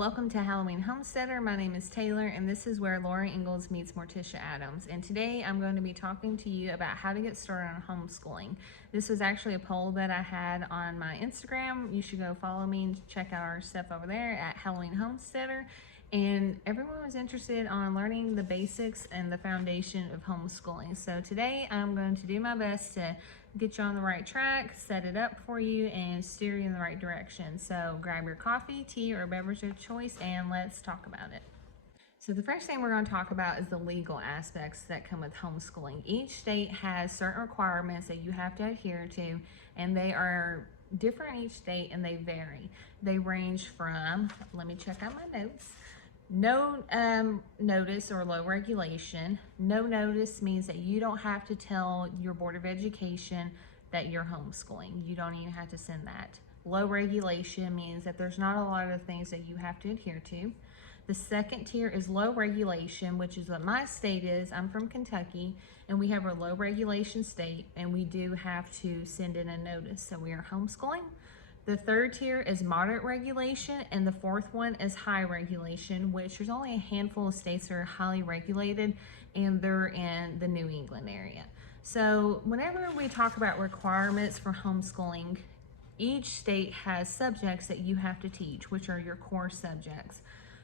welcome to Halloween Homesteader. My name is Taylor, and this is where Laura Ingalls meets Morticia Adams. And today I'm going to be talking to you about how to get started on homeschooling. This was actually a poll that I had on my Instagram. You should go follow me and check out our stuff over there at Halloween Homesteader. And everyone was interested on learning the basics and the foundation of homeschooling. So today I'm going to do my best to get you on the right track, set it up for you, and steer you in the right direction. So grab your coffee, tea, or beverage of choice, and let's talk about it. So the first thing we're going to talk about is the legal aspects that come with homeschooling. Each state has certain requirements that you have to adhere to, and they are different in each state and they vary. They range from, let me check out my notes. No notice or low regulation. No notice means that you don't have to tell your Board of Education that you're homeschooling. You don't even have to send that. Low regulation means that there's not a lot of things that you have to adhere to. The second tier is low regulation, which is what my state is. I'm from Kentucky, and we have a low regulation state, and we do have to send in a notice. So we are homeschooling. The third tier is moderate regulation, and the fourth one is high regulation, which there's only a handful of states that are highly regulated, and they're in the New England area. So whenever we talk about requirements for homeschooling, each state has subjects that you have to teach, which are your core subjects.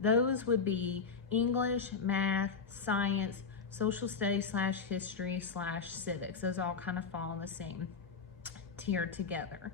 Those would be English, math, science, social studies / history / civics. Those all kind of fall in the same tier together.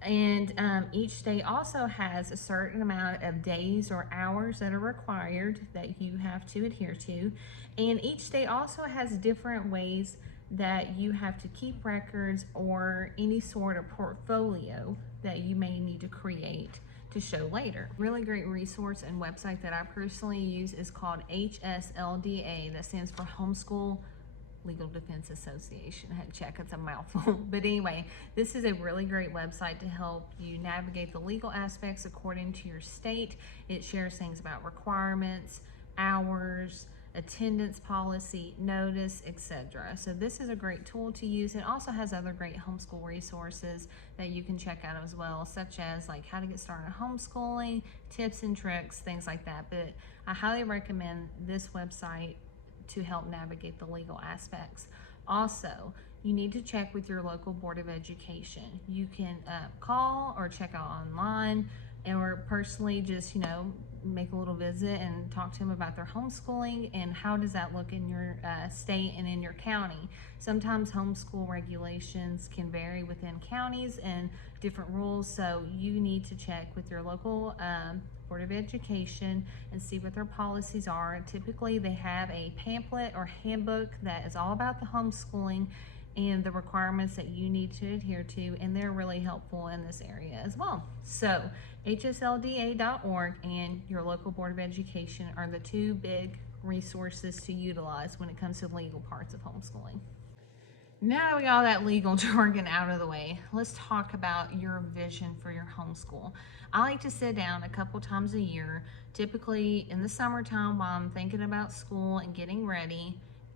And each state also has a certain amount of days or hours that are required that you have to adhere to. And each state also has different ways that you have to keep records or any sort of portfolio that you may need to create to show later. Really great resource and website that I personally use is called HSLDA. That stands for Homeschool Legal Defense Association. I had to check, it's a mouthful. But anyway, this is a really great website to help you navigate the legal aspects according to your state. It shares things about requirements, hours, attendance policy, notice, etc. So this is a great tool to use. It also has other great homeschool resources that you can check out as well, such as like how to get started homeschooling, tips and tricks, things like that. But I highly recommend this website to help navigate the legal aspects. Also, you need to check with your local Board of Education. You can call or check out online, or personally just, make a little visit and talk to them about their homeschooling and how does that look in your state and in your county. Sometimes homeschool regulations can vary within counties and different rules, so you need to check with your local Board of Education and see what their policies are. Typically they have a pamphlet or handbook that is all about the homeschooling and the requirements that you need to adhere to, and they're really helpful in this area as well. So hslda.org and your local Board of Education are the two big resources to utilize when it comes to the legal parts of homeschooling. Now that we got all that legal jargon out of the way, let's talk about your vision for your homeschool. I like to sit down a couple times a year, typically in the summertime while I'm thinking about school and getting ready,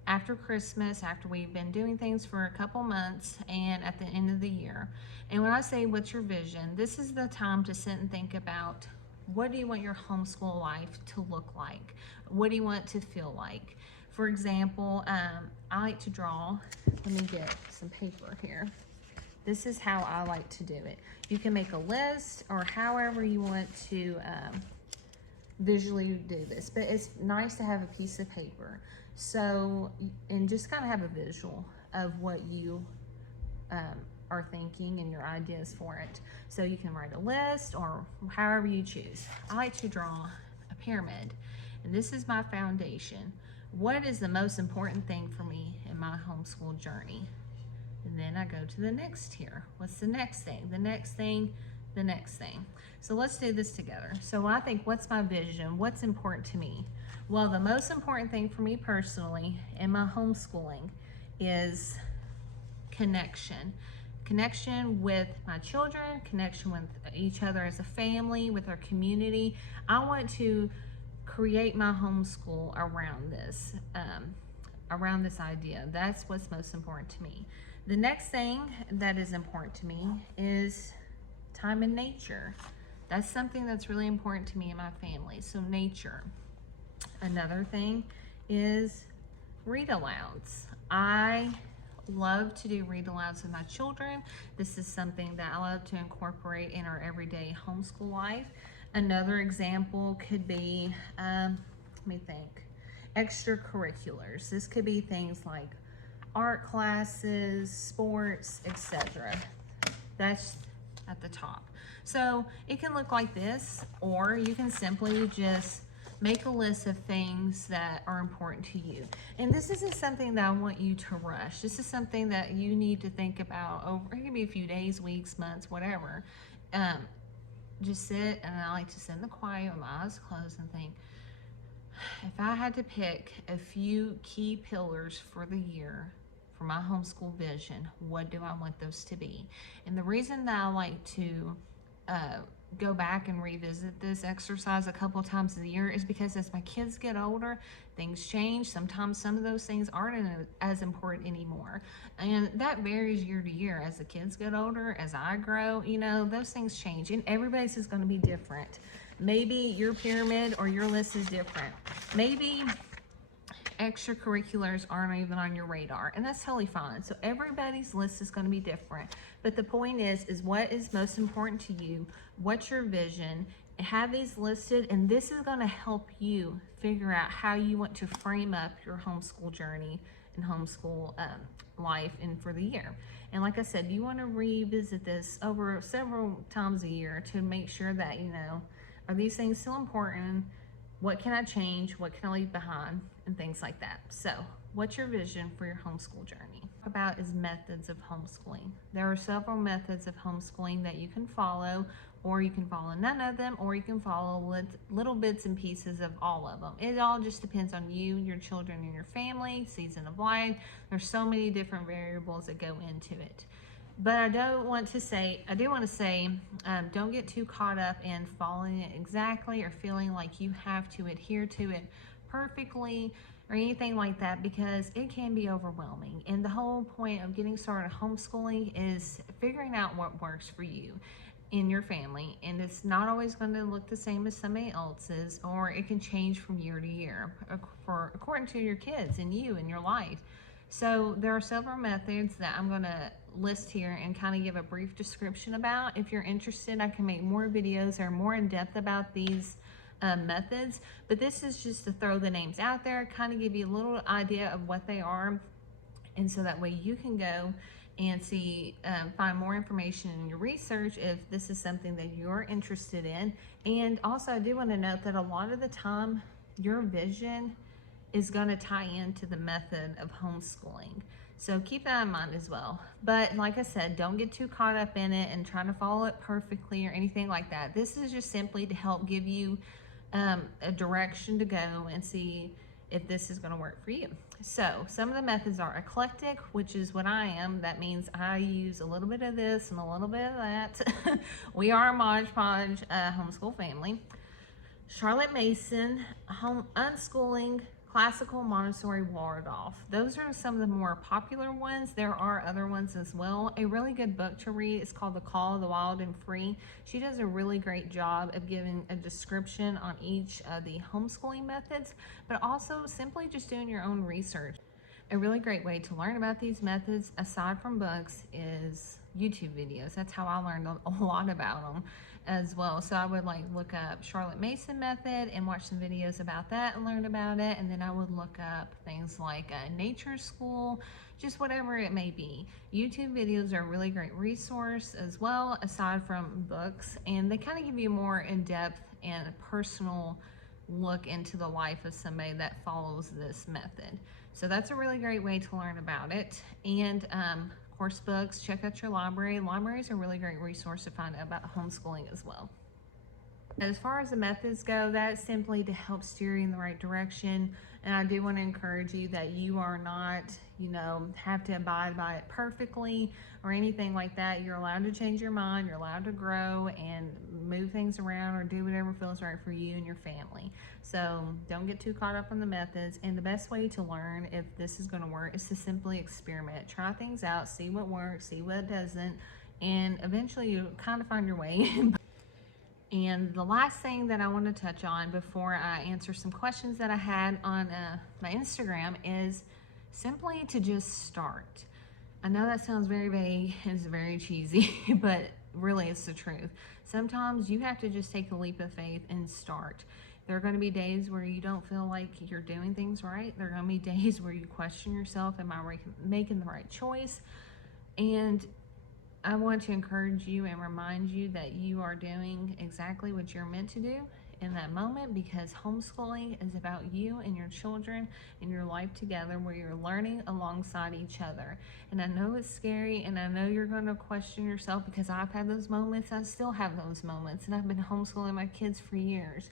after Christmas, after we've been doing things for a couple months, and at the end of the year. And when I say what's your vision, this is the time to sit and think about, what do you want your homeschool life to look like? What do you want it to feel like? For example, I like to draw. Let me get some paper here. This is how I like to do it. You can make a list or however you want to visually do this, but it's nice to have a piece of paper. So, and just kind of have a visual of what you are thinking and your ideas for it. So you can write a list or however you choose. I like to draw a pyramid, and this is my foundation. What is the most important thing for me in my homeschool journey? And then I go to the next tier. What's the next thing? The next thing, the next thing. So let's do this together. So when I think, what's my vision? What's important to me? Well, the most important thing for me personally in my homeschooling is connection. Connection with my children, connection with each other as a family, with our community. I want to create my homeschool around this idea. That's what's most important to me. The next thing that is important to me is time in nature. That's something that's really important to me and my family. So nature. Another thing is read alouds. I love to do read alouds with my children. This is something that I love to incorporate in our everyday homeschool life. Another example could be, let me think, extracurriculars. This could be things like art classes, sports, etc. That's at the top. So it can look like this, or you can simply just make a list of things that are important to you. And this isn't something that I want you to rush. This is something that you need to think about over, it could be a few days, weeks, months, whatever. Just sit, and I like to sit in the quiet with my eyes closed and think, if I had to pick a few key pillars for the year for my homeschool vision, what do I want those to be? And the reason that I like to go back and revisit this exercise a couple times a year is because as my kids get older, things change. Sometimes some of those things aren't as important anymore. And that varies year to year. As the kids get older, as I grow, you know, those things change. And everybody's is going to be different. Maybe your pyramid or your list is different. Maybe extracurriculars aren't even on your radar, and that's totally fine. So everybody's list is going to be different, but the point is what is most important to you, what's your vision, have these listed, and this is going to help you figure out how you want to frame up your homeschool journey and homeschool life and for the year. And like I said, you want to revisit this over several times a year to make sure that, you know, are these things still important? What can I change? What can I leave behind? And things like that. So what's your vision for your homeschool journey? About is methods of homeschooling. There are several methods of homeschooling that you can follow, or you can follow none of them, or you can follow little bits and pieces of all of them. It all just depends on you, your children, and your family, season of life. There's so many different variables that go into it. But I do want to say, don't get too caught up in following it exactly or feeling like you have to adhere to it perfectly or anything like that, because it can be overwhelming. And the whole point of getting started homeschooling is figuring out what works for you in your family. And it's not always going to look the same as somebody else's, or it can change from year to year according to your kids and you and your life. So there are several methods that I'm going to list here and kind of give a brief description about. If you're interested, I can make more videos that are more in depth about these methods, but this is just to throw the names out there, kind of give you a little idea of what they are, and so that way you can go and see, find more information in your research if this is something that you're interested in. And also I do want to note that a lot of the time your vision is going to tie into the method of homeschooling. So keep that in mind as well. But like I said, don't get too caught up in it and trying to follow it perfectly or anything like that. This is just simply to help give you a direction to go and see if this is going to work for you. So some of the methods are eclectic, which is what I am. That means I use a little bit of this and a little bit of that. We are a Mod Podge homeschool family. Charlotte Mason, unschooling, classical, Montessori, Waldorf. Those are some of the more popular ones. There are other ones as well. A really good book to read is called The Call of the Wild and Free. She does a really great job of giving a description on each of the homeschooling methods, but also simply just doing your own research. A really great way to learn about these methods, aside from books, is YouTube videos. That's how I learned a lot about them as well. So I would look up Charlotte Mason method and watch some videos about that and learn about it. And then I would look up things like nature school, just whatever it may be. YouTube videos are a really great resource as well, aside from books, and they kind of give you more in-depth and personal look into the life of somebody that follows this method. So that's a really great way to learn about it. And of course, books, check out your library. Libraries are a really great resource to find out about homeschooling as well. As far as the methods go, that's simply to help steer you in the right direction. And I do want to encourage you that you are not, have to abide by it perfectly or anything like that. You're allowed to change your mind. You're allowed to grow and move things around or do whatever feels right for you and your family. So don't get too caught up on the methods. And the best way to learn if this is going to work is to simply experiment. Try things out, see what works, see what doesn't, and eventually you kind of find your way. And the last thing that I want to touch on before I answer some questions that I had on my Instagram is simply to just start. I know that sounds very vague and it's very cheesy, but really it's the truth. Sometimes you have to just take a leap of faith and start. There are going to be days where you don't feel like you're doing things right. There are going to be days where you question yourself, am I making the right choice? And I want to encourage you and remind you that you are doing exactly what you're meant to do in that moment, because homeschooling is about you and your children and your life together, where you're learning alongside each other. And I know it's scary, and I know you're going to question yourself, because I've had those moments. I still have those moments, and I've been homeschooling my kids for years.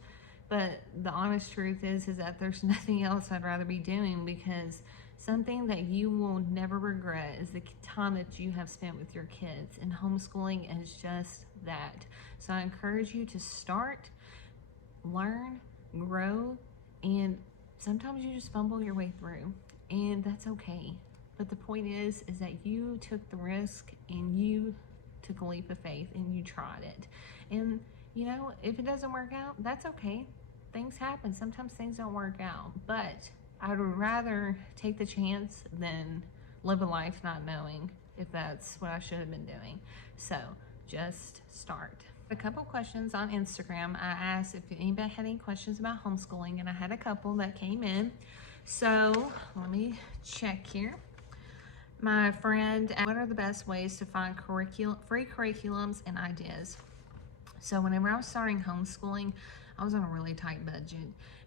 But the honest truth is that there's nothing else I'd rather be doing, because something that you will never regret is the time that you have spent with your kids, and homeschooling is just that. So I encourage you to start, learn, grow, and sometimes you just fumble your way through, and that's okay. But the point is that you took the risk and you took a leap of faith and you tried it. And you know, if it doesn't work out, that's okay. Things happen. Sometimes things don't work out, but I would rather take the chance than live a life not knowing if that's what I should have been doing. So just start. A couple questions on Instagram. I asked if anybody had any questions about homeschooling, and I had a couple that came in. So let me check here. My friend, what are the best ways to find free curriculums and ideas? So whenever I was starting homeschooling, I was on a really tight budget.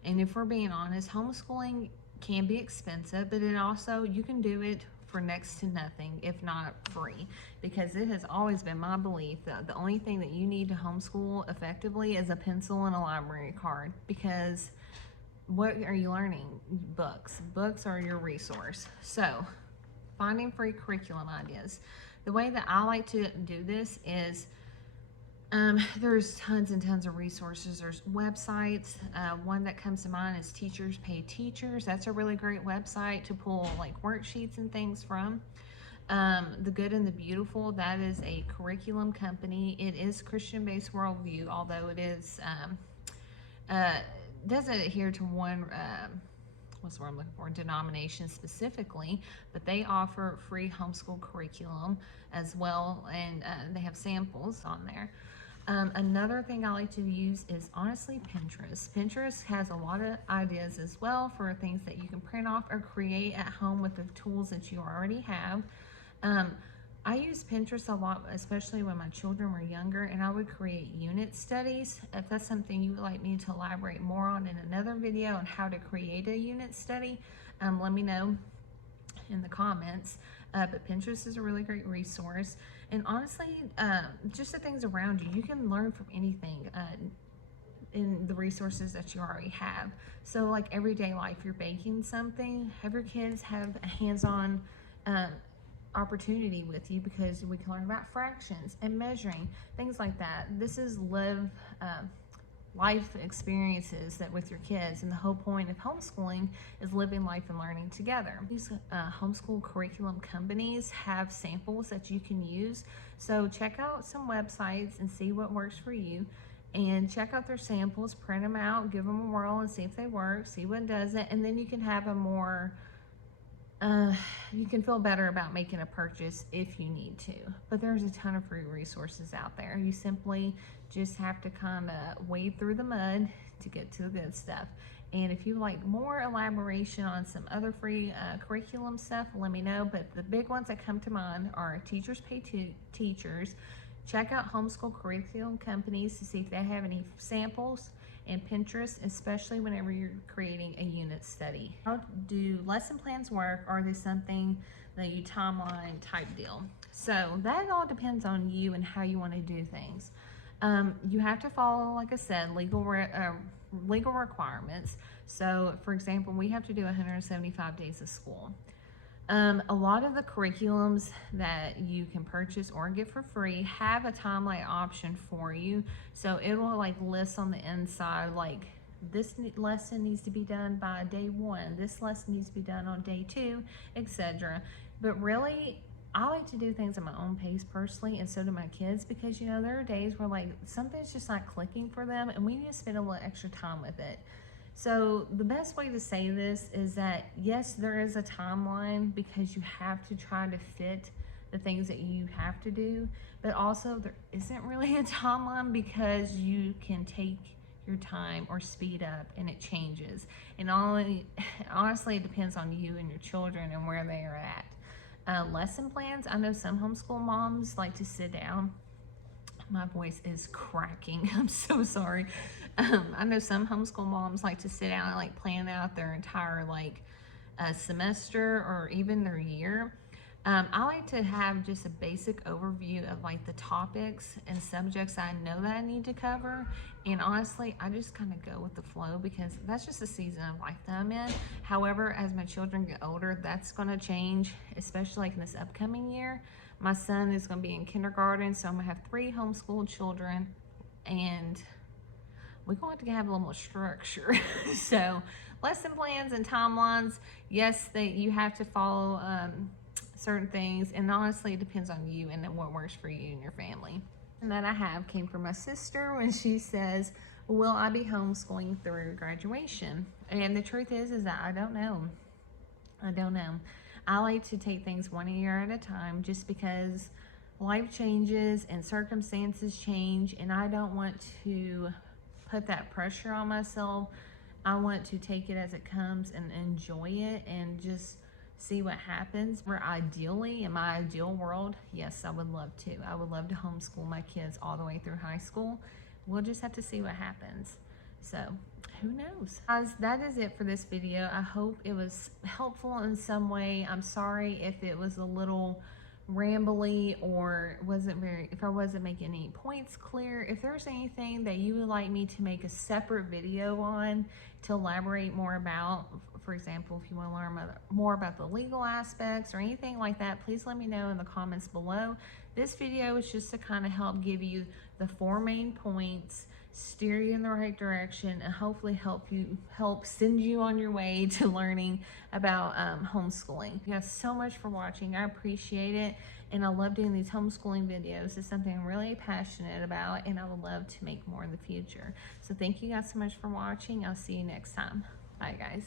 And if we're being honest, homeschooling can be expensive, but it also, you can do it for next to nothing, if not free, because it has always been my belief that the only thing that you need to homeschool effectively is a pencil and a library card. Because what are you learning? Books. Books are your resource. So finding free curriculum ideas. The way that I like to do this is there's tons and tons of resources. There's websites. One that comes to mind is Teachers Pay Teachers. That's a really great website to pull like worksheets and things from. The Good and the Beautiful, that is a curriculum company. It is Christian-based worldview, although it is doesn't adhere to one what's the word I'm looking for, denomination specifically, but they offer free homeschool curriculum as well, and they have samples on there. Another thing I like to use is honestly Pinterest. Pinterest has a lot of ideas as well for things that you can print off or create at home with the tools that you already have. I use Pinterest a lot, especially when my children were younger, and I would create unit studies. If that's something you would like me to elaborate more on in another video on how to create a unit study, let me know in the comments. But Pinterest is a really great resource. And honestly, just the things around you, you can learn from anything in the resources that you already have. So like everyday life, you're baking something, have your kids have a hands-on opportunity with you, because we can learn about fractions and measuring, things like that. This is life experiences that with your kids, and the whole point of homeschooling is living life and learning together. These homeschool curriculum companies have samples that you can use, so check out some websites and see what works for you, and check out their samples, print them out, give them a whirl and see if they work, see what doesn't, and then you can have a more you can feel better about making a purchase if you need to. But there's a ton of free resources out there. You simply just have to kind of wade through the mud to get to the good stuff. And if you like more elaboration on some other free curriculum stuff, let me know. But the big ones that come to mind are Teachers Pay Teachers. Check out homeschool curriculum companies to see if they have any samples, and Pinterest, especially whenever you're creating a unit study. How do lesson plans work? Or are they something that you timeline type deal? So that all depends on you and how you want to do things. You have to follow, like I said, legal requirements. So for example, we have to do 175 days of school. A lot of the curriculums that you can purchase or get for free have a timeline option for you. So it will like list on the inside, like this lesson needs to be done by day 1, this lesson needs to be done on day 2, etc. But really, I like to do things at my own pace personally, and so do my kids, because you know there are days where like something's just not clicking for them and we need to spend a little extra time with it. So the best way to say this is that yes, there is a timeline because you have to try to fit the things that you have to do, but also there isn't really a timeline because you can take your time or speed up and it changes. And honestly, it depends on you and your children and where they are at. Lesson plans, I know some homeschool moms like to sit down. My voice is cracking. I'm so sorry. I know some homeschool moms like to sit down and like plan out their entire like semester or even their year. I like to have just a basic overview of like the topics and subjects I know that I need to cover. And honestly, I just kind of go with the flow because that's just the season of life that I'm in. However, as my children get older, that's going to change, especially like in this upcoming year. My son is going to be in kindergarten, so I'm going to have 3 homeschooled children, and we're going to have a little more structure. So lesson plans and timelines, yes, that you have to follow certain things, and honestly it depends on you and what works for you and your family. And that I have came from my sister when she says, will I be homeschooling through graduation? And the truth is that I don't know. I like to take things one year at a time just because life changes and circumstances change, and I don't want to put that pressure on myself. I want to take it as it comes and enjoy it and just see what happens. Where ideally, in my ideal world, yes, I would love to. I would love to homeschool my kids all the way through high school. We'll just have to see what happens. So who knows? Guys, that is it for this video. I hope it was helpful in some way. I'm sorry if it was a little rambly or if I wasn't making any points clear. If there's anything that you would like me to make a separate video on to elaborate more about, for example, if you want to learn more about the legal aspects or anything like that, please let me know in the comments below. This video is just to kind of help give you the 4 main points, steer you in the right direction, and hopefully help send you on your way to learning about homeschooling. You guys so much for watching. I appreciate it, and I love doing these homeschooling videos. It's something I'm really passionate about, and I would love to make more in the future. So thank you guys so much for watching. I'll see you next time. Bye guys.